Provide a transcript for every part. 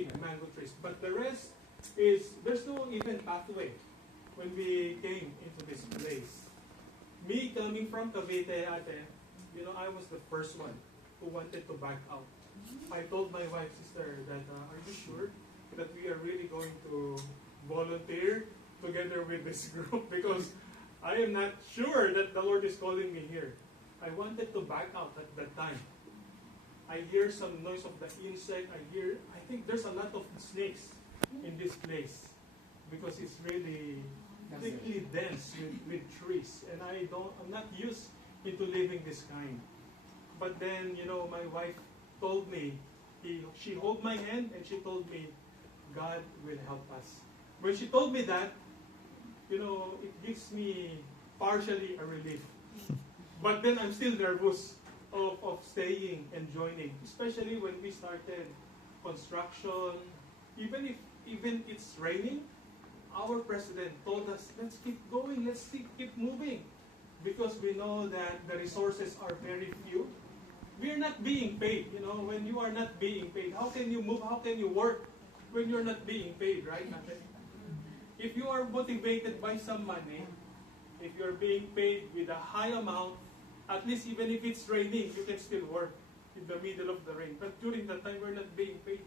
big mango trees. But the rest is, there's no even pathway when we came into this place. Me coming from Cavite, ate, I was the first one who wanted to back out. I told my wife, sister, that are you sure that we are really going to volunteer together with this group? Because I am not sure that the Lord is calling me here. I wanted to back out at that time. I hear some noise of the insect. I think there's a lot of snakes in this place because it's really thickly dense with trees. And I'm not used into living this kind. But then, my wife told me, she held my hand and she told me, God will help us. When she told me that, it gives me partially a relief. But then I'm still nervous of staying and joining, especially when we started construction. Even it's raining, our president told us, let's keep going, let's keep moving. Because we know that the resources are very few. We are not being paid. When you are not being paid, how can you move? How can you work when you're not being paid, right? If you are motivated by some money, if you're being paid with a high amount, at least even if it's raining, you can still work in the middle of the rain. But during that time, we're not being paid.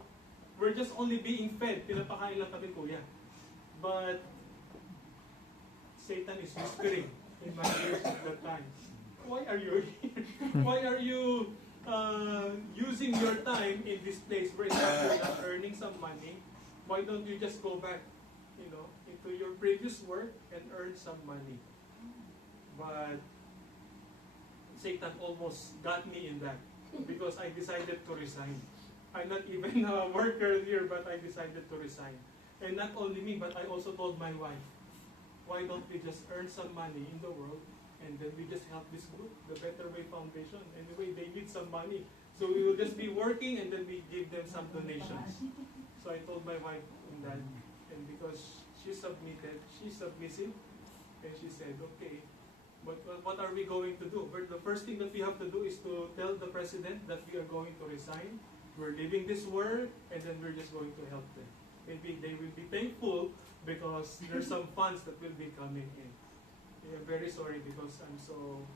We're just only being fed. Pinapakain lang kami, kuya. But Satan is whispering in my ears at that time. Why are you here? Why are you using your time in this place where you're not earning some money? Why don't you just go back, into your previous work and earn some money? But Satan almost got me in that because I decided to resign. I'm not even a worker here, but I decided to resign. And not only me, but I also told my wife, why don't we just earn some money in the world and then we just help this group, the Better Way Foundation. Anyway, they need some money. So we will just be working and then we give them some donations. So I told my wife in that, and because she's submissive, and she said, okay, but what are we going to do? But the first thing that we have to do is to tell the president that we are going to resign. We're leaving this work, and then we're just going to help them. Maybe they will be thankful because there's some funds that will be coming in. I'm very sorry because I'm so,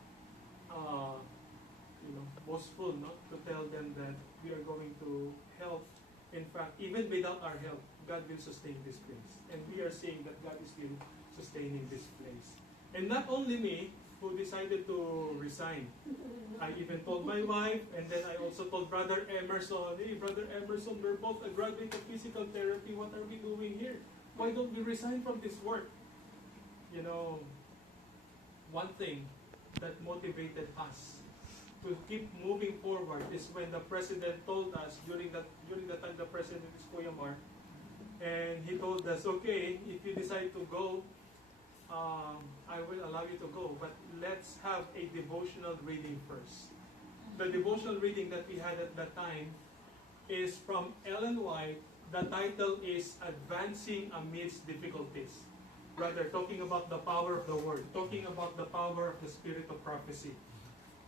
boastful, to tell them that we are going to help. In fact, even without our help, God will sustain this place. And we are seeing that God is still sustaining this place. And not only me, who decided to resign. I even told my wife, and then I also told Brother Emerson, hey, Brother Emerson, we're both a graduate of physical therapy. What are we doing here? Why don't we resign from this work? One thing that motivated us to keep moving forward is when the president told us, during the time the president is Kuya Mark, and he told us, okay, if you decide to go, I will allow you to go, but let's have a devotional reading first. The devotional reading that we had at that time is from Ellen White. The title is Advancing Amidst Difficulties. Brother, talking about the power of the Word, talking about the power of the Spirit of prophecy.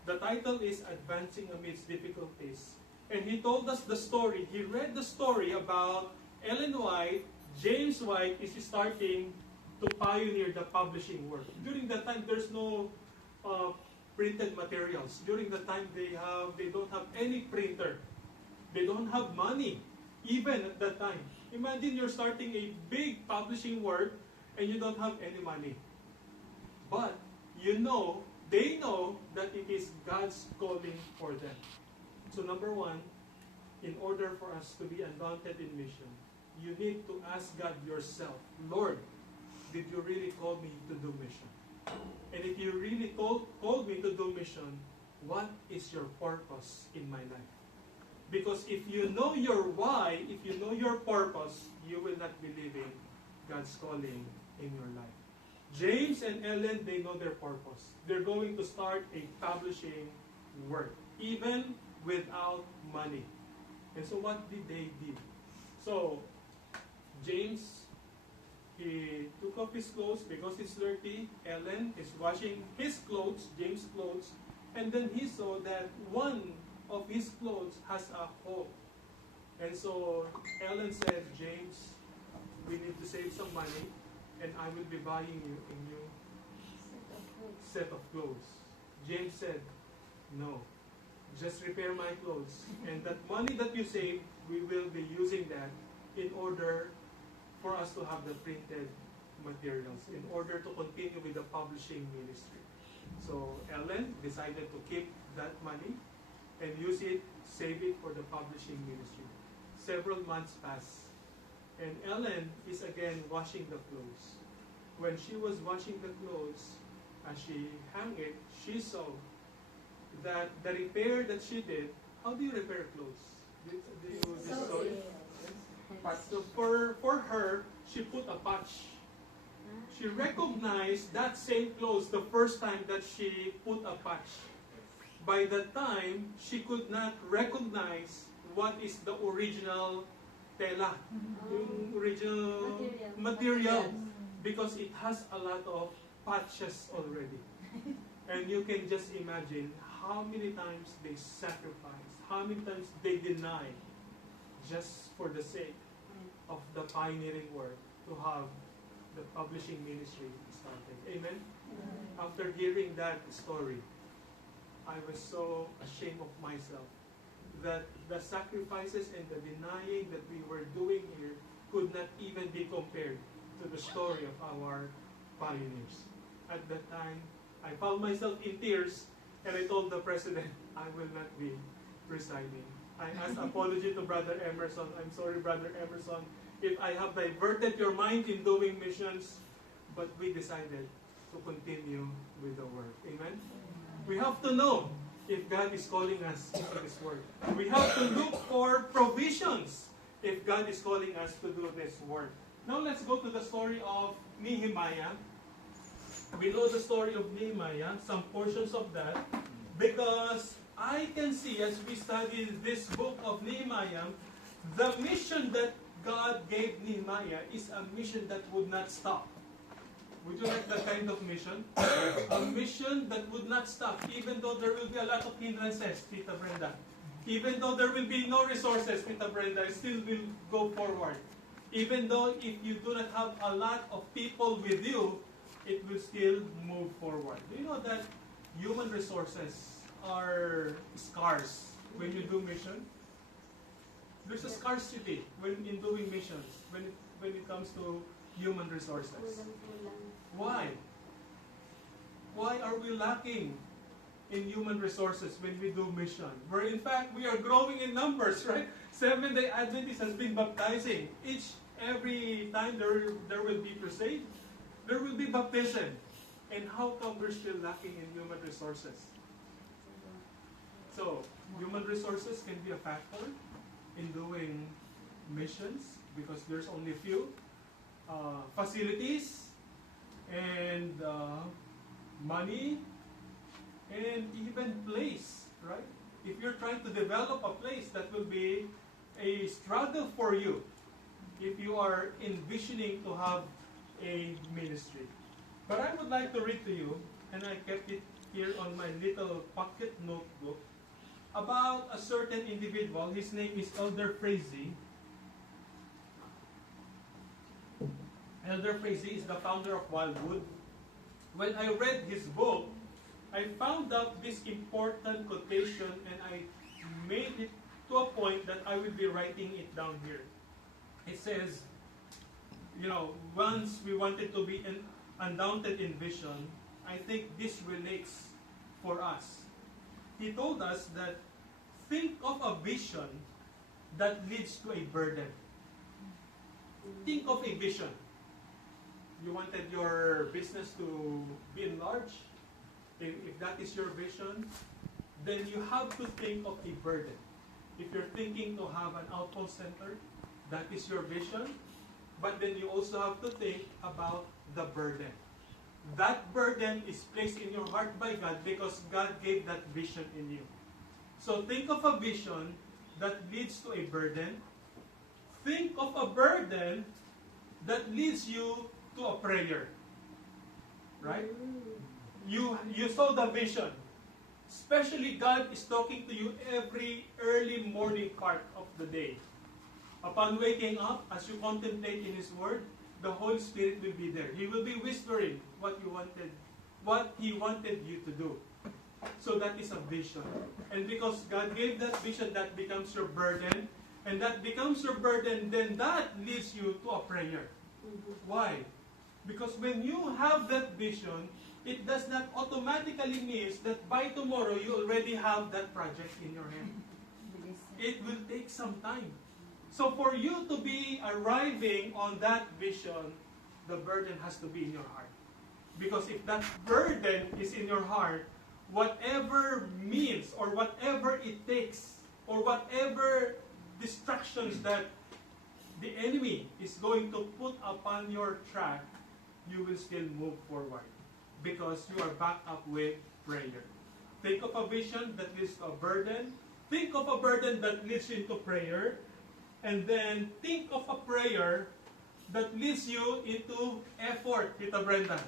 The title is Advancing Amidst Difficulties. And he told us the story. He read the story about Ellen White. James White is starting to pioneer the publishing work. During that time, there's no printed materials. During that time, they don't have any printer. They don't have money, even at that time. Imagine you're starting a big publishing work and you don't have any money. But they know that it is God's calling for them. So number one, in order for us to be undaunted in mission, you need to ask God yourself, Lord, did you really call me to do mission? And if you really called me to do mission, what is your purpose in my life? Because if you know your why, if you know your purpose, you will not be living God's calling in your life. James and Ellen, they know their purpose. They're going to start a publishing work, even without money. And so what did they do? So, James, he took off his clothes because it's dirty. Ellen is washing his clothes, James' clothes. And then he saw that one of his clothes has a hole. And so Ellen said, James, we need to save some money, and I will be buying you a new set of clothes. James said, no, just repair my clothes. And that money that you save, we will be using that in order for us to have the printed materials, in order to continue with the publishing ministry. So Ellen decided to keep that money and use it, save it for the publishing ministry. Several months passed, and Ellen is again washing the clothes. When she was washing the clothes, as she hung it, she saw that the repair that she did, how do you repair clothes? Do you just sew it? So for her, she put a patch. She recognized that same clothes the first time that she put a patch. By that time, she could not recognize what is the original tela, yung original material, because it has a lot of patches already. And you can just imagine how many times they sacrificed, how many times they denied, just for the sake of the pioneering work to have the publishing ministry started. Amen? After hearing that story, I was so ashamed of myself that the sacrifices and the denying that we were doing here could not even be compared to the story of our pioneers. At that time, I found myself in tears, and I told the president, I will not be resigning. I asked apology to Brother Emerson. I'm sorry, Brother Emerson, if I have diverted your mind in doing missions, but we decided to continue with the work. Amen? We have to know if God is calling us into this work. We have to look for provisions if God is calling us to do this work. Now let's go to the story of Nehemiah. We know the story of Nehemiah, some portions of that, because I can see as we study this book of Nehemiah, the mission that God gave Nehemiah is a mission that would not stop. Would you like that kind of mission? A mission that would not stop, even though there will be a lot of hindrances, Tita Brenda. Even though there will be no resources, Tita Brenda, it still will go forward. Even though if you do not have a lot of people with you, it will still move forward. Do you know that human resources are scarce when you do mission? There's a scarcity when in doing missions, when it comes to human resources. Why? Why are we lacking in human resources when we do mission? Where in fact we are growing in numbers, right? Seventh-day Adventists has been baptizing. Every time there will be crusade, there will be baptism. And how come we're still lacking in human resources? So, human resources can be a factor in doing missions because there's only few facilities and money and even place, right? If you're trying to develop a place, that will be a struggle for you if you are envisioning to have a ministry. But I would like to read to you, and I kept it here on my little pocket notebook, about a certain individual. His name is Elder Frazee. Elder Frazee is the founder of Wildwood. When I read his book, I found out this important quotation, and I made it to a point that I will be writing it down here. It says, once we wanted to be undaunted in vision, I think this relates for us. He told us that think of a vision that leads to a burden. Think of a vision. You wanted your business to be enlarged. If that is your vision, then you have to think of a burden. If you're thinking to have an outpost center, that is your vision. But then you also have to think about the burden. That burden is placed in your heart by God because God gave that vision in you. So think of a vision that leads to a burden. Think of a burden that leads you to a prayer. Right? You saw the vision. Especially God is talking to you every early morning part of the day. Upon waking up, as you contemplate in His Word, the Holy Spirit will be there. He will be whispering what He wanted you to do. So that is a vision. And because God gave that vision, that becomes your burden. And that becomes your burden, then that leads you to a prayer. Why? Because when you have that vision, it does not automatically mean that by tomorrow you already have that project in your hand. It will take some time. So for you to be arriving on that vision, the burden has to be in your heart. Because if that burden is in your heart, whatever means or whatever it takes or whatever distractions that the enemy is going to put upon your track, you will still move forward because you are backed up with prayer. Think of a vision that leads to a burden. Think of a burden that leads you into prayer. And then think of a prayer that leads you into effort, Tita Brenda.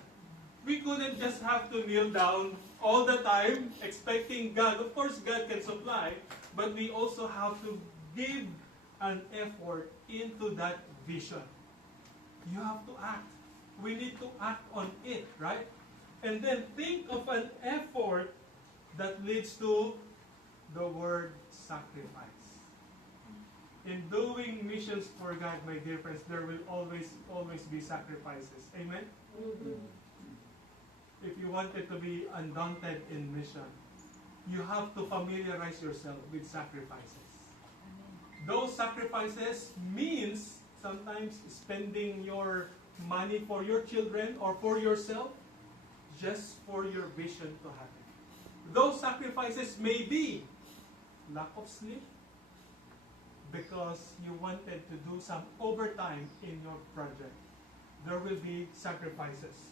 We couldn't just have to kneel down all the time expecting God. Of course, God can supply, but we also have to give an effort into that vision. You have to act. We need to act on it, right? And then think of an effort that leads to the word sacrifice. In doing missions for God, my dear friends, there will always be sacrifices. Amen? Mm-hmm. If you wanted to be undaunted in mission, you have to familiarize yourself with sacrifices. Amen. Those sacrifices means sometimes spending your money for your children or for yourself just for your vision to happen. Those sacrifices may be lack of sleep because you wanted to do some overtime in your project. There will be sacrifices.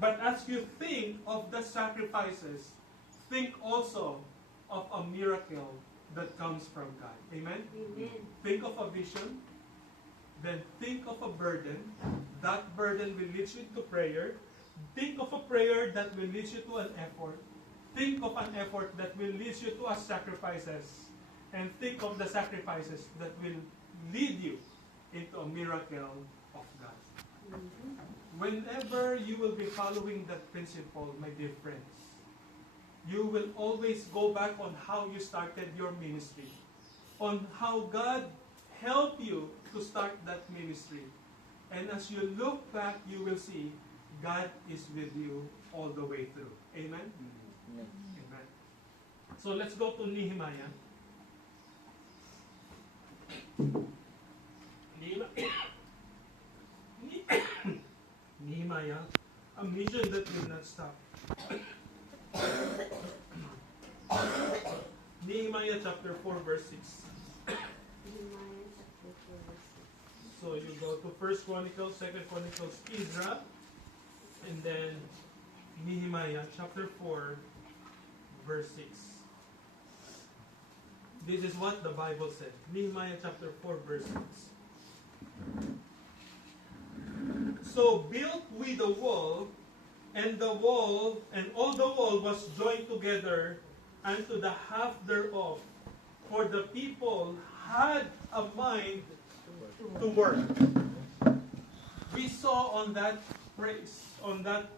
But as you think of the sacrifices, think also of a miracle that comes from God. Amen? Amen. Think of a vision, then think of a burden. That burden will lead you to prayer. Think of a prayer that will lead you to an effort. Think of an effort that will lead you to a sacrifices. And think of the sacrifices that will lead you into a miracle of God. Mm-hmm. Whenever you will be following that principle, my dear friends, you will always go back on how you started your ministry, on how God helped you to start that ministry. And as you look back, you will see God is with you all the way through. Amen? Mm-hmm. Amen. So let's go to Nehemiah. Nehemiah, a mission that will not stop. Nehemiah chapter 4 verse 6. Nehemiah chapter 4 verse 6. So you go to 1 Chronicles, 2 Chronicles, Ezra, and then Nehemiah chapter 4 verse 6. This is what the Bible said. Nehemiah chapter 4 verse 6. So built we the wall, and all the wall was joined together unto the half thereof, for the people had a mind to work. We saw on that phrase, on that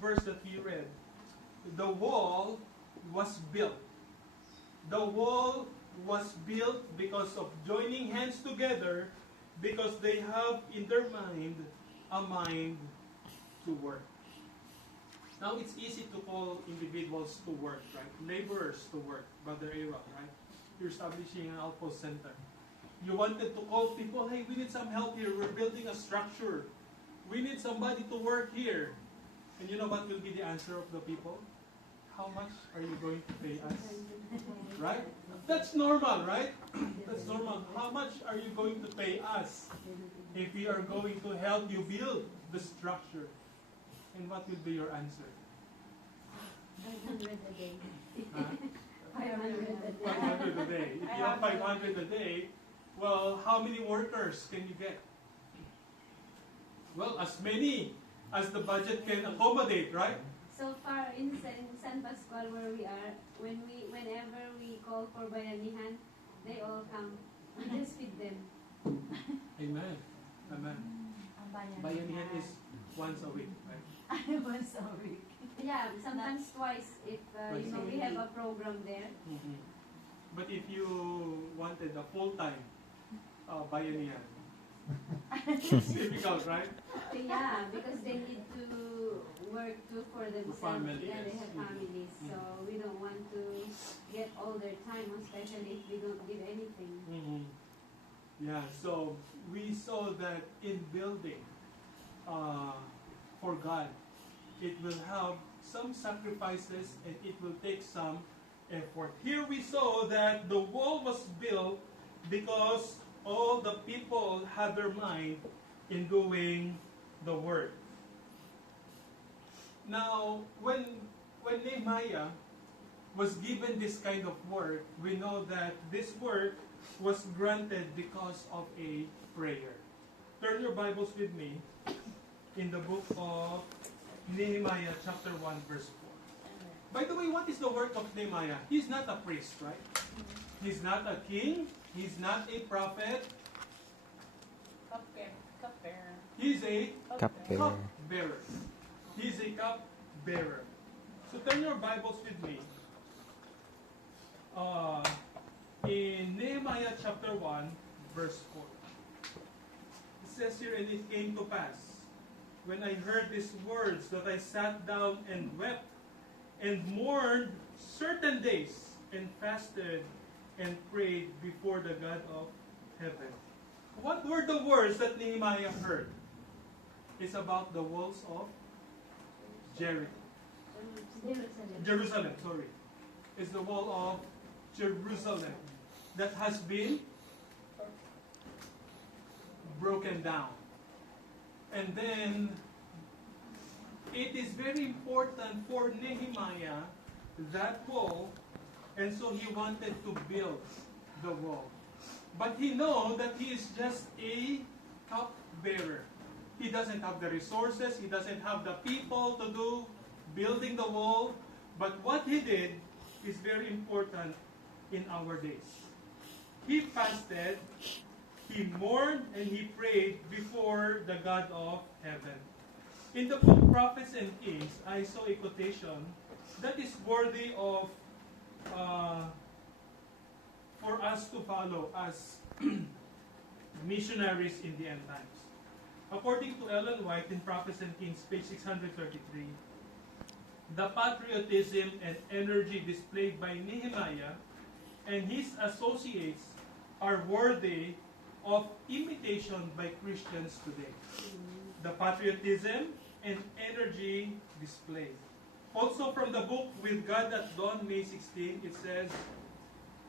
verse that we read, the wall was built. The wall was built because of joining hands together, because they have in their mind a mind to work. Now it's easy to call individuals to work, right? Laborers to work, Brother Aaron, right? You're establishing an outpost center. You wanted to call people, hey, we need some help here. We're building a structure. We need somebody to work here. And you know what will be the answer of the people? How much are you going to pay us? Right? That's normal, right? That's normal. How much are you going to pay us if we are going to help you build the structure? And what will be your answer? 500 a day. Huh? 500 a day. 500 a day. If you have 500 a day, well, how many workers can you get? Well, as many as the budget can accommodate, right? So far in San Pascual where we are, whenever we call for bayanihan, they all come. We just feed them. Amen. Amen. Ang bayanihan. Bayanihan is once a week, right? Once a week. Yeah, sometimes twice if Twice a we week. have a program there. Mhm. But if you wanted a full-time bayanihan, it's difficult, right? Yeah, because they need to work too for themselves. family, Yeah, they yes. have families. So we don't want to get all their time, especially if we don't give anything. Mhm. Yeah, so we saw that in building for God, it will have some sacrifices and it will take some effort. Here we saw that the wall was built because all the people had their mind in doing the work. Now, when Nehemiah was given this kind of work, we know that this work was granted because of a prayer. Turn your Bibles with me in the book of Nehemiah chapter 1 verse 4. By the way, what is the work of Nehemiah? He's not a priest, right? He's not a king. He's not a prophet. Cupbearer. He's a Cupbearer. cupbearer. He's a cupbearer. So turn your Bibles with me. In Nehemiah chapter 1, verse 4. It says here, and it came to pass, when I heard these words, that I sat down and wept, and mourned certain days, and fasted, and prayed before the God of heaven. What were the words that Nehemiah heard? It's about the walls of Jericho. Jerusalem, sorry. It's the wall of Jerusalem that has been broken down. And then it is very important for Nehemiah, that wall, and so he wanted to build the wall. But he knows that he is just a cupbearer. He doesn't have the resources, he doesn't have the people to do building the wall. But what he did is very important in our days. He fasted, he mourned, and he prayed before the God of heaven. In the book Prophets and Kings, I saw a quotation that is worthy of for us to follow as missionaries in the end times. According to Ellen White in Prophets and Kings, page 633, the patriotism and energy displayed by Nehemiah and his associates are worthy of imitation by Christians today. The patriotism and energy displayed. Also from the book With God at Dawn, May 16, it says,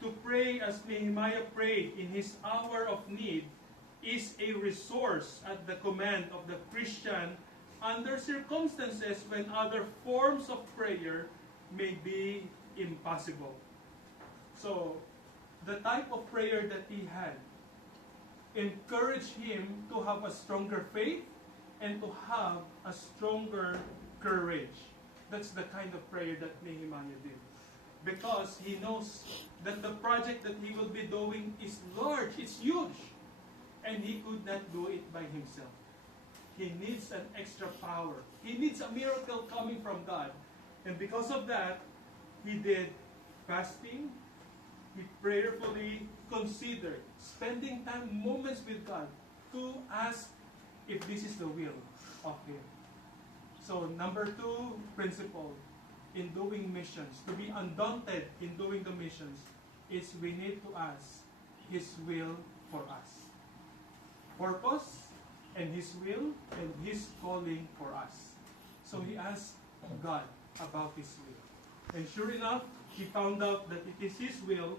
to pray as Nehemiah prayed in his hour of need is a resource at the command of the Christian under circumstances when other forms of prayer may be impossible. So, the type of prayer that he had encouraged him to have a stronger faith and to have a stronger courage. That's the kind of prayer that Nehemiah did. Because he knows that the project that he will be doing is large, it's huge. And he could not do it by himself. He needs an extra power. He needs a miracle coming from God. And because of that, he did fasting. He prayerfully considered spending time, moments with God to ask if this is the will of Him. So number 2 principle in doing missions, to be undaunted in doing the missions, is we need to ask His will for us. Purpose and His will and His calling for us. So he asked God about His will. And sure enough, he found out that it is His will.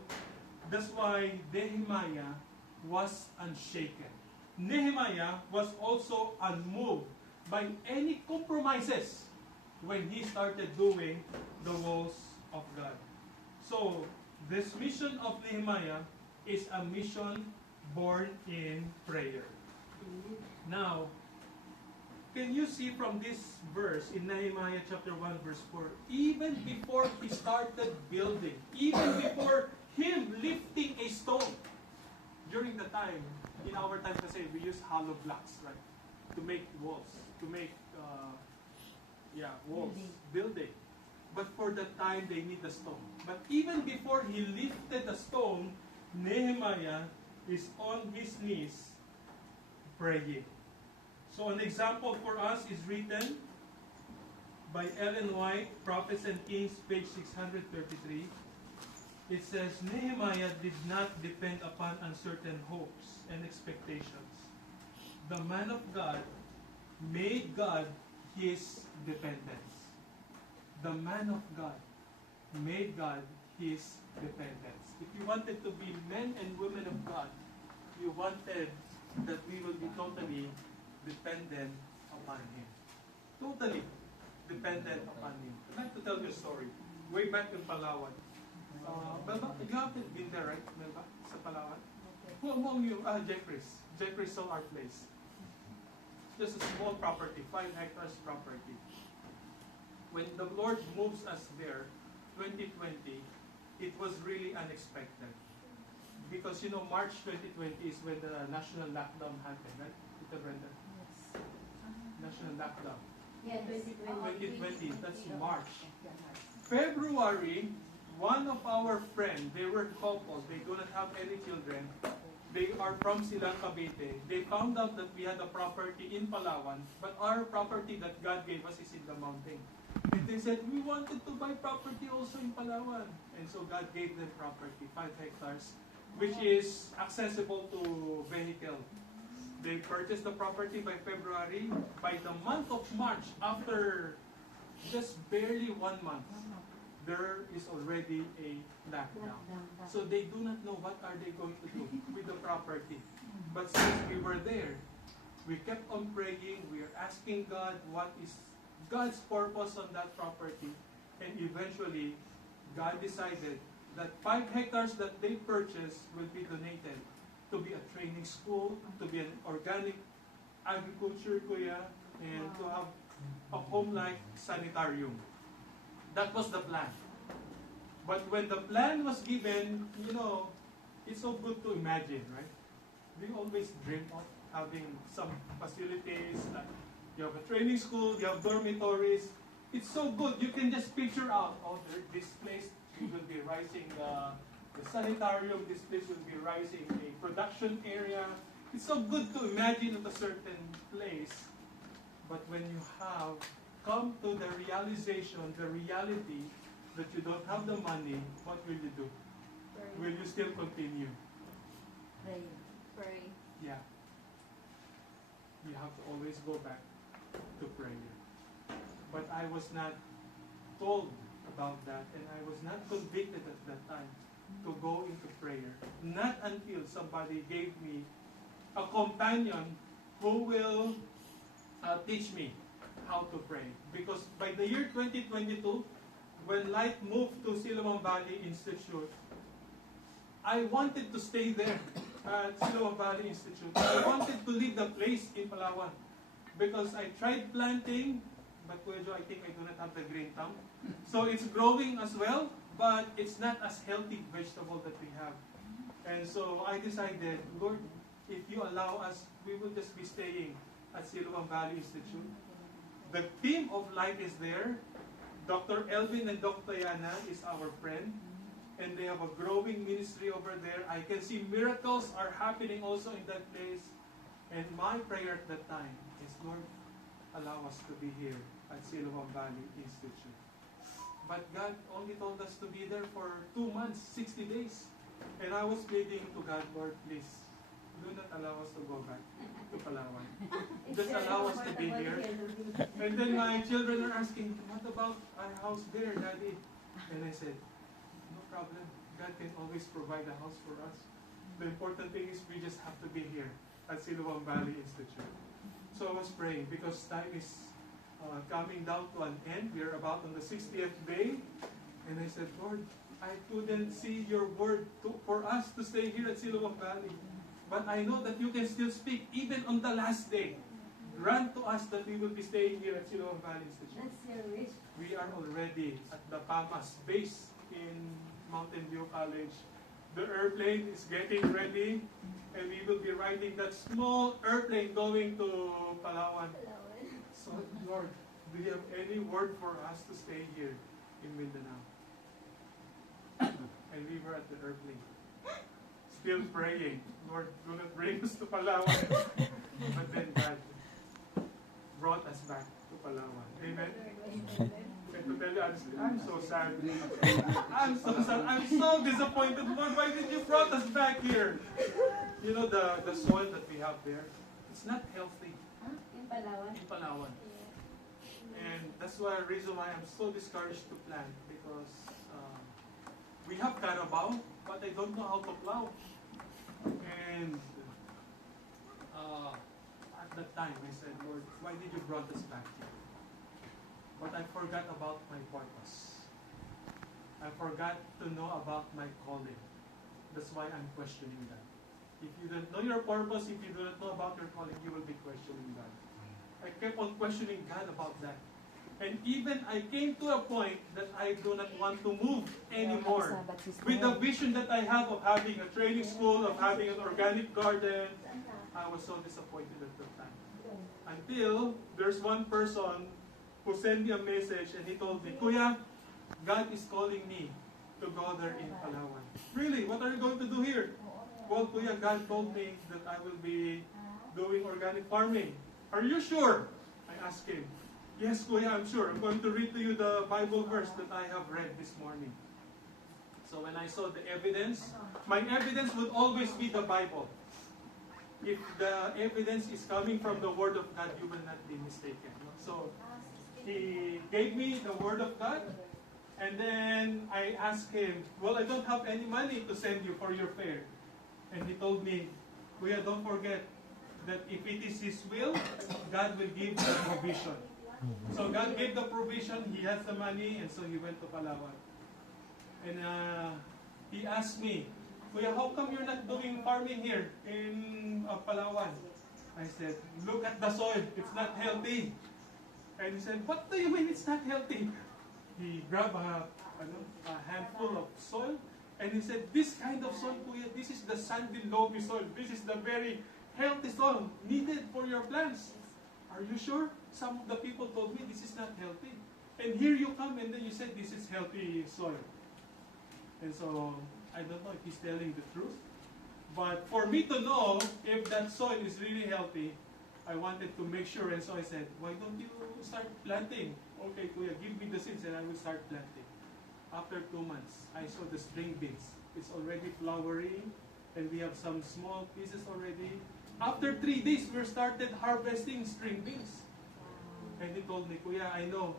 That's why Nehemiah was unshaken. Nehemiah was also unmoved by any compromises when he started doing the walls of God. So, this mission of Nehemiah is a mission born in prayer. Now, can you see from this verse in Nehemiah chapter 1 verse 4, even before he started building, even before him lifting a stone, during the time, in our time kasi, we use hollow blocks, right? To make walls, to make, walls, building. But for the time, they need the stone. But even before he lifted the stone, Nehemiah is on his knees praying. So an example for us is written by Ellen White, Prophets and Kings, page 633. It says, Nehemiah did not depend upon uncertain hopes and expectations. The man of God made God his dependence. The man of God made God his dependence. If you wanted to be men and women of God, you wanted that we will be totally dependent upon Him. Totally dependent upon Him. I'd like to tell you a story. Way back in Palawan. Melba, you have been there, right, Melba? Sa Palawan? Who among you? Jeffries. Jeffries saw our place. Just a small property, 5 hectares property. When the Lord moves us there, 2020, it was really unexpected. Because, March 2020 is when the national lockdown happened, right? Tita Brenda? Yes. National lockdown. Yeah, 2020, that's March. February, one of our friends, they were couples, they do not have any children. They are from Silang, Cavite. They found out that we had a property in Palawan, but our property that God gave us is in the mountain. And they said, we wanted to buy property also in Palawan. And so God gave them property, 5 hectares, which is accessible to vehicle. They purchased the property by February. By the month of March, after just barely 1 month, there is already a lockdown. So they do not know what are they going to do with the property. But since we were there, we kept on praying, we are asking God what is God's purpose on that property. And eventually, God decided that 5 hectares that they purchased will be donated to be a training school, to be an organic agriculture, kuya, and to have a home-like sanitarium. That was the plan. But when the plan was given, it's so good to imagine, right? We always dream of having some facilities, like you have a training school, you have dormitories. It's so good. You can just picture out, this place will be rising the sanitarium, this place will be rising a production area. It's so good to imagine at a certain place. But when you have come to the realization, the reality that you don't have the money, what will you do? Will you still continue? Pray. Yeah. You have to always go back to prayer. But I was not told about that, and I was not convicted at that time to go into prayer. Not until somebody gave me a companion who will teach me how to pray. Because by the year 2022, when Light moved to Siloam Valley Institute, I wanted to stay there at Siloam Valley Institute. I wanted to leave the place in Palawan because I tried planting, but I think I do not have the green thumb. So it's growing as well, but it's not as healthy vegetable that we have. And so I decided, Lord, if you allow us, we will just be staying at Siloam Valley Institute. The team of Light is there. Dr. Elvin and Dr. Yana is our friend. And they have a growing ministry over there. I can see miracles are happening also in that place. And my prayer at that time is, Lord, allow us to be here at Siloam Valley Institute. But God only told us to be there for 2 months, 60 days. And I was pleading to God, Lord, please, do not allow us to go back to Palawan. Just allow us to be here. And then my children are asking, what about our house there, Daddy? And I said, no problem. God can always provide a house for us. The important thing is we just have to be here at Siloam Valley Institute. So I was praying because time is coming down to an end. We are about on the 60th day. And I said, Lord, I couldn't see your word for us to stay here at Siloam Valley. But I know that you can still speak even on the last day. Grant to us that we will be staying here at Siloam Valley Institute. That's your wish. We are already at the PAMAS base in Mountain View College. The airplane is getting ready, and we will be riding that small airplane going to Palawan. So, Lord, do you have any word for us to stay here in Mindanao? And we were at the airplane, still praying, Lord, do not bring us to Palawan. But then God brought us back to Palawan. Amen? And to tell you honestly, I'm so sad. I'm so sad. I'm so disappointed. Lord, why did you brought us back here? You know, the soil that we have there, it's not healthy In Palawan. in Palawan. And that's why the reason why I'm so discouraged to plant, because we have Carabao, but I don't know how to plow. And at that time, I said, Lord, why did you brought us back here? But I forgot about my purpose. I forgot to know about my calling. That's why I'm questioning that. If you don't know your purpose, if you do not know about your calling, you will be questioning God. I kept on questioning God about that. And even I came to a point that I do not want to move anymore. With the vision that I have of having a training school, of having an organic garden, I was so disappointed at the time. Until there's one person who sent me a message and he told me, Kuya, God is calling me to go there in Palawan. Really? What are you going to do here? Well, Kuya, God told me that I will be doing organic farming. Are you sure? I asked him. Yes, Kuya, I'm sure. I'm going to read to you the Bible verse that I have read this morning. So when I saw the evidence, my evidence would always be the Bible. If the evidence is coming from the Word of God, you will not be mistaken. So he gave me the Word of God, and then I asked him, well, I don't have any money to send you for your fare. And he told me, Kuya, don't forget that if it is His will, God will give the provision. So God gave the provision, he has the money, and so he went to Palawan. And he asked me, Kuya, how come you're not doing farming here in Palawan? I said, look at the soil, it's not healthy. And he said, what do you mean it's not healthy? He grabbed a handful of soil, and he said, this kind of soil, Kuya, this is the sandy loamy soil. This is the very healthy soil needed for your plants. Are you sure? Some of the people told me this is not healthy. And here you come and then you said this is healthy soil. And so, I don't know if he's telling the truth. But for me to know if that soil is really healthy, I wanted to make sure. And so I said, why don't you start planting? Okay, Kuya, give me the seeds and I will start planting. After 2 months, I saw the string beans. It's already flowering and we have some small pieces already. After 3 days, we started harvesting string beans. And he told me, Kuya, I know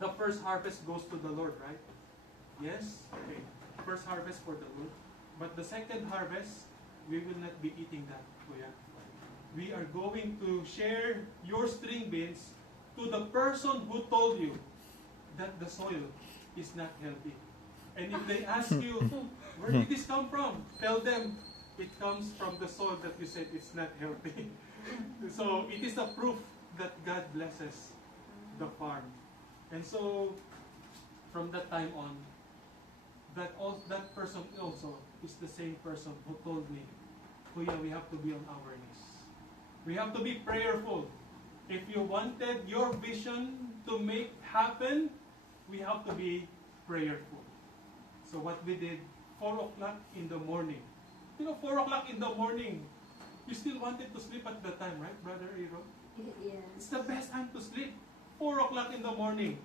the first harvest goes to the Lord, right? Yes? Okay. First harvest for the Lord. But the second harvest, we will not be eating that, Kuya. We are going to share your string beans to the person who told you that the soil is not healthy. And if they ask you, where did this come from? Tell them, it comes from the soil that you said it's not healthy. So it is a proof that God blesses the farm. And so from that time on, that person also is the same person who told me, Kuya, we have to be on our knees. We have to be prayerful. If you wanted your vision to make happen, we have to be prayerful. So what we did, 4 o'clock in the morning. 4 o'clock in the morning, you still wanted to sleep at that time, right, Brother Aaron? Yeah. It's the best time to sleep. 4 o'clock in the morning.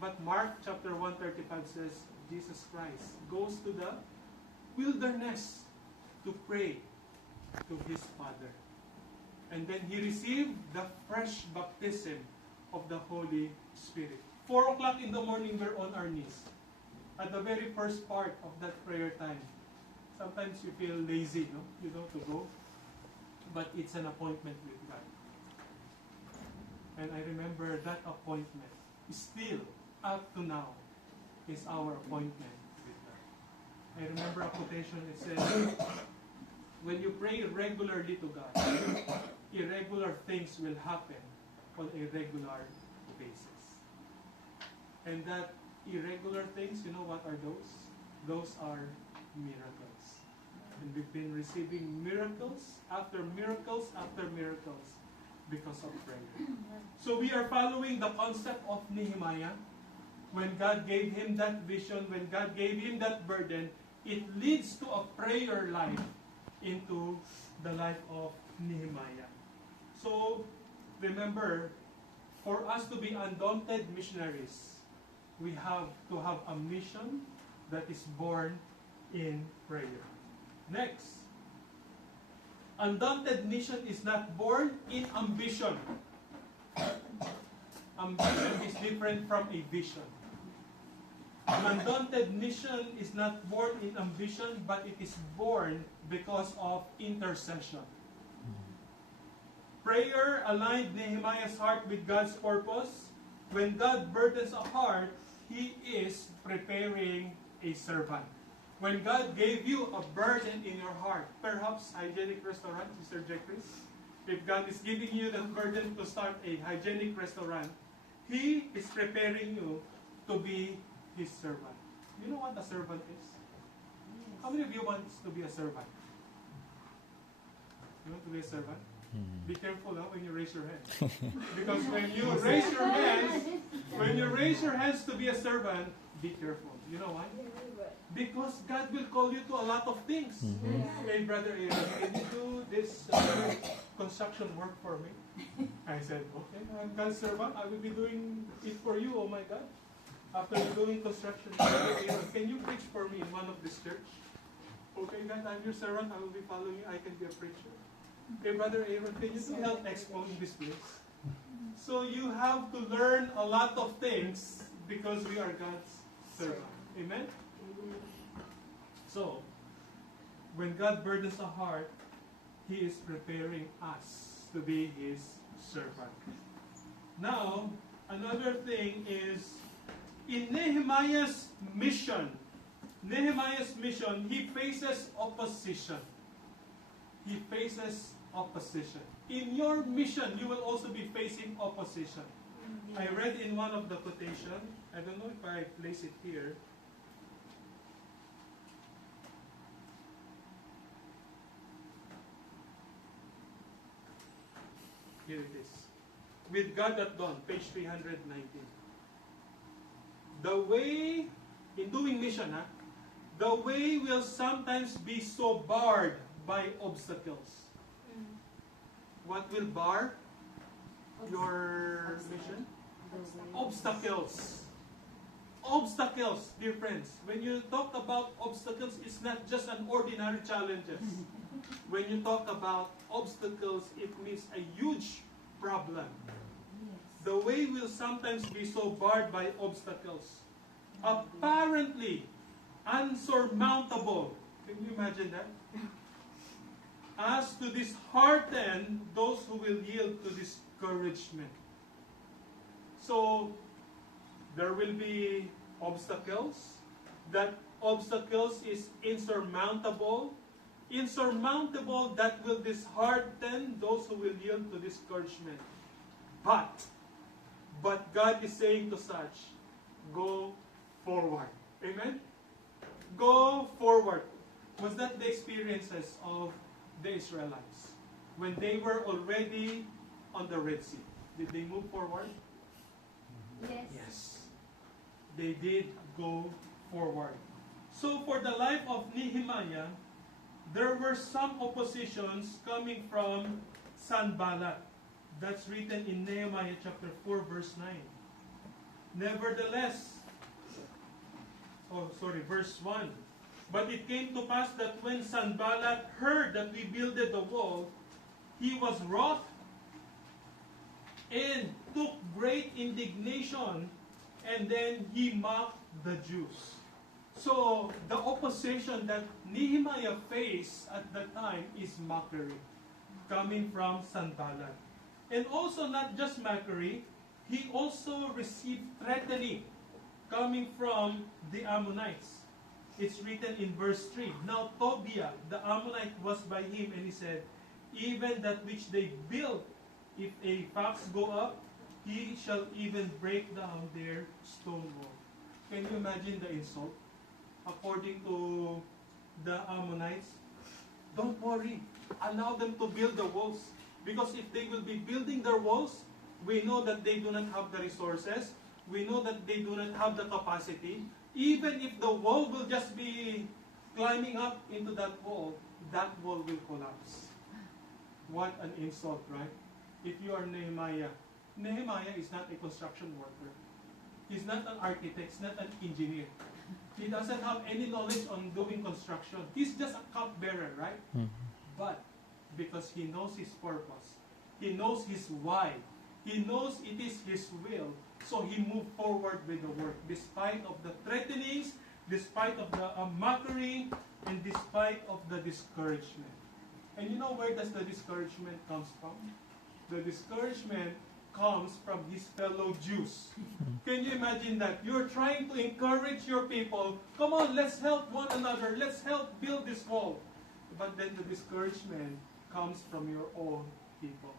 But Mark chapter 1:35 says, Jesus Christ goes to the wilderness to pray to his Father. And then he received the fresh baptism of the Holy Spirit. 4 o'clock in the morning, we're on our knees. At the very first part of that prayer time, sometimes you feel lazy, no? You know, to go. But it's an appointment with God. And I remember that appointment, still, up to now, is our appointment with God. I remember a quotation, it says, when you pray regularly to God, irregular things will happen on a regular basis. And that irregular things, you know what are those? Those are miracles. And we've been receiving miracles after miracles after miracles because of prayer. So we are following the concept of Nehemiah. When God gave him that vision, when God gave him that burden, it leads to a prayer life into the life of Nehemiah. So remember, for us to be undaunted missionaries, we have to have a mission that is born in prayer. Next, undaunted mission is not born in ambition. Ambition is different from a vision. An undaunted mission is not born in ambition, but it is born because of intercession. Prayer aligned Nehemiah's heart with God's purpose. When God burdens a heart, He is preparing a servant. When God gave you a burden in your heart, perhaps hygienic restaurant, Mr. Jeffries, if God is giving you the burden to start a hygienic restaurant, He is preparing you to be His servant. You know what a servant is? How many of you want to be a servant? You want to be a servant? Be careful when you raise your hand. Because when you raise your hands to be a servant, be careful. You know why? Because God will call you to a lot of things. Hey, Brother Aaron, can you do this construction work for me? I said, okay, I'm God's servant. I will be doing it for you, oh my God. After doing construction, Brother Aaron, can you preach for me in one of this church? Okay, God, I'm your servant. I will be following you. I can be a preacher. Okay, Brother Aaron, can you do help expo in this place? So you have to learn a lot of things because we are God's servant. Amen? So, when God burdens a heart, He is preparing us to be His servant. Now, another thing is, in Nehemiah's mission, he faces opposition. He faces opposition. In your mission, you will also be facing opposition. I read in one of the quotation, I don't know if I place it here. Here it is. With God at dawn, page 319. The way, in doing mission, the way will sometimes be so barred by obstacles. What will bar your mission? Obstacles. Obstacles, dear friends. When you talk about obstacles, it's not just an ordinary challenges. When you talk about obstacles, it means a huge problem. The way will sometimes be so barred by obstacles. Apparently unsurmountable. Can you imagine that? As to dishearten those who will yield to discouragement. So, there will be obstacles. That obstacles is insurmountable. Insurmountable that will dishearten those who will yield to discouragement. But God is saying to such, go forward. Amen? Go forward. Was that the experiences of the Israelites? When they were already on the Red Sea, did they move forward? Yes. Yes. They did go forward. So for the life of Nehemiah, there were some oppositions coming from Sanballat. That's written in Nehemiah chapter 4 verse 9. Nevertheless, verse 1. But it came to pass that when Sanballat heard that we builded the wall, he was wroth and took great indignation, and then he mocked the Jews. So, the opposition that Nehemiah faced at that time is mockery, coming from Sanballat. And also, not just mockery, he also received threatening, coming from the Ammonites. It's written in verse 3. Now Tobiah, the Ammonite, was by him, and he said, even that which they built, if a fox go up, he shall even break down their stone wall. Can you imagine the insult? According to the Ammonites, don't worry. Allow them to build the walls. Because if they will be building their walls, we know that they do not have the resources. We know that they do not have the capacity. Even if the wall will just be climbing up into that wall will collapse. What an insult, right? If you are Nehemiah, Nehemiah is not a construction worker. He's not an architect, he's not an engineer. He doesn't have any knowledge on doing construction. He's just a cupbearer, right? But because he knows his purpose, he knows his why, he knows it is his will, so he moved forward with the work despite of the threatenings, despite of the mockery, and despite of the discouragement. And you know where does the discouragement comes from? The discouragement comes from his fellow Jews. Can you imagine that? You're trying to encourage your people. Come on, let's help one another. Let's help build this wall. But then the discouragement comes from your own people.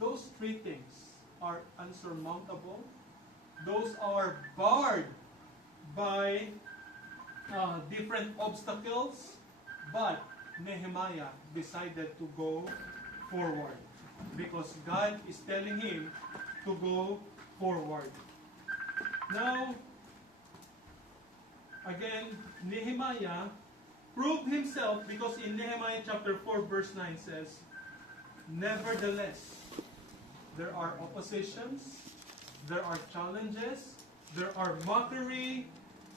Those three things are unsurmountable. Those are barred by different obstacles. But Nehemiah decided to go forward because God is telling him to go forward. Now, again, Nehemiah proved himself because in Nehemiah chapter 4 verse 9 says, nevertheless, there are oppositions, there are challenges, there are mockery,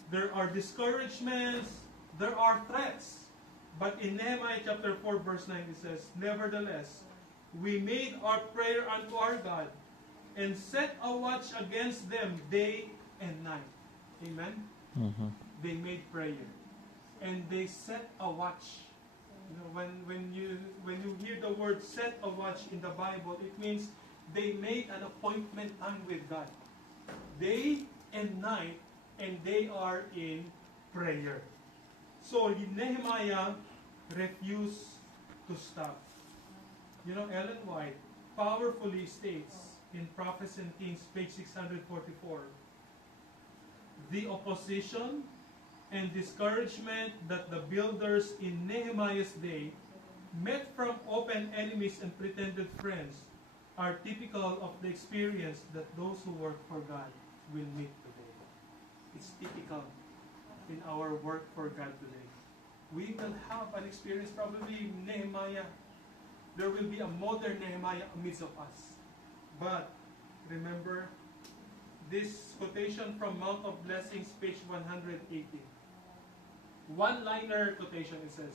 there are discouragements, there are threats. But in Nehemiah chapter 4 verse 9 it says, nevertheless, we made our prayer unto our God and set a watch against them day and night. Amen? They made prayer. And they set a watch. You know, when you hear the word set a watch in the Bible, it means they made an appointment time with God. Day and night, and they are in prayer. So Nehemiah refused to stop. You know, Ellen White powerfully states in Prophets and Kings, page 644, the opposition and discouragement that the builders in Nehemiah's day met from open enemies and pretended friends are typical of the experience that those who work for God will meet today. It's typical in our work for God today. We will have an experience probably Nehemiah. There will be a modern Nehemiah amidst of us. But remember this quotation from Mount of Blessings, page 180. One-liner quotation, it says,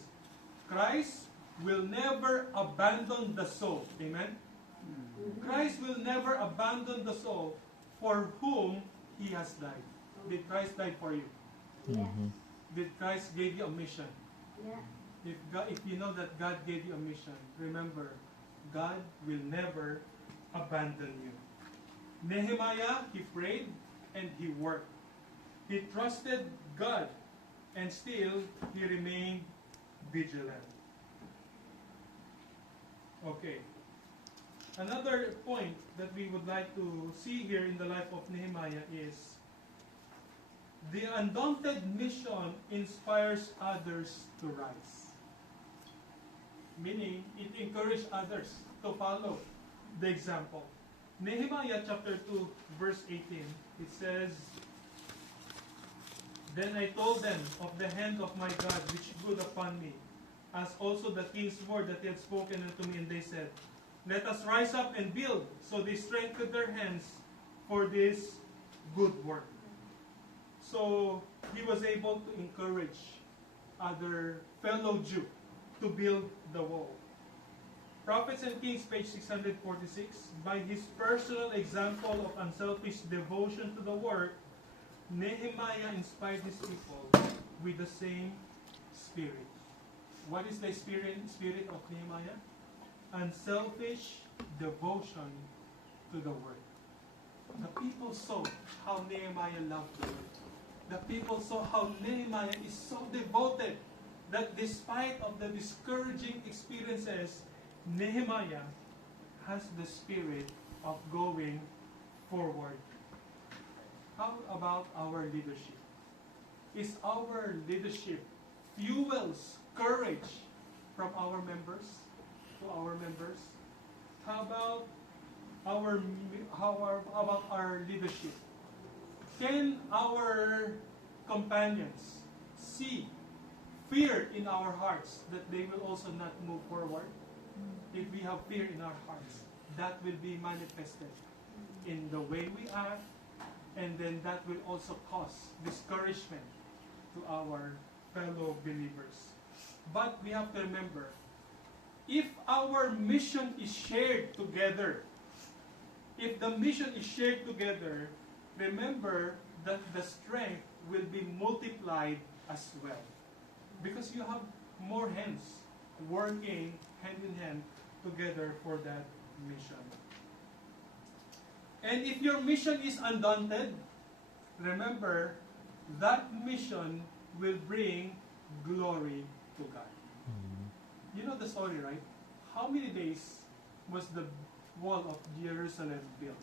Christ will never abandon the soul. Amen? Christ will never abandon the soul for whom He has died. Did Christ die for you? Yes. Did Christ give you a mission? Yeah. If you know that God gave you a mission, remember, God will never abandon you. Nehemiah, he prayed and he worked. He trusted God and still he remained vigilant. Okay. Another point that we would like to see here in the life of Nehemiah is the undaunted mission inspires others to rise. Meaning, it encouraged others to follow the example. Nehemiah chapter 2, verse 18, it says, Then I told them of the hand of my God which good upon me, as also the king's word that he had spoken unto me, and they said, Let us rise up and build. So they strengthened their hands for this good work. So he was able to encourage other fellow Jew to build the wall. Prophets and Kings, page 646, by his personal example of unselfish devotion to the work, Nehemiah inspired his people with the same spirit. What is the spirit of Nehemiah? Unselfish devotion to the work. The people saw how Nehemiah loved the work. The people saw how Nehemiah is so devoted that despite of the discouraging experiences, Nehemiah has the spirit of going forward. How about our leadership? Is our leadership fuels courage from our members to our members? How about our leadership? Can our companions see fear in our hearts that they will also not move forward? If we have fear in our hearts, that will be manifested in the way we act, and then that will also cause discouragement to our fellow believers. But we have to remember, if our mission is shared together, if the mission is shared together, remember that the strength will be multiplied as well. Because you have more hands working hand in hand together for that mission. And if your mission is undaunted, remember that mission will bring glory to God. You know the story, right? How many days was the wall of Jerusalem built?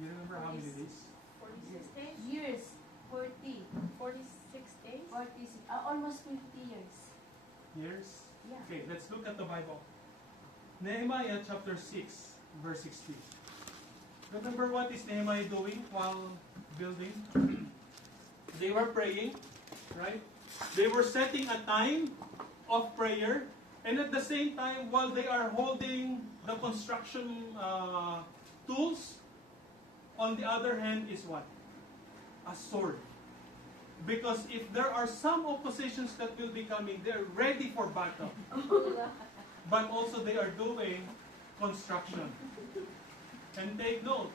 You remember how many days? 46 days? Years, 40, 46 days? 46, almost 50 years. Years? Yeah. Okay, let's look at the Bible. Nehemiah chapter 6, verse 16. Remember what is Nehemiah doing while building? They were praying, right? They were setting a time of prayer, and at the same time, while they are holding the construction tools, on the other hand is what? A sword. Because if there are some oppositions that will be coming, they're ready for battle. But also they are doing construction. And take note,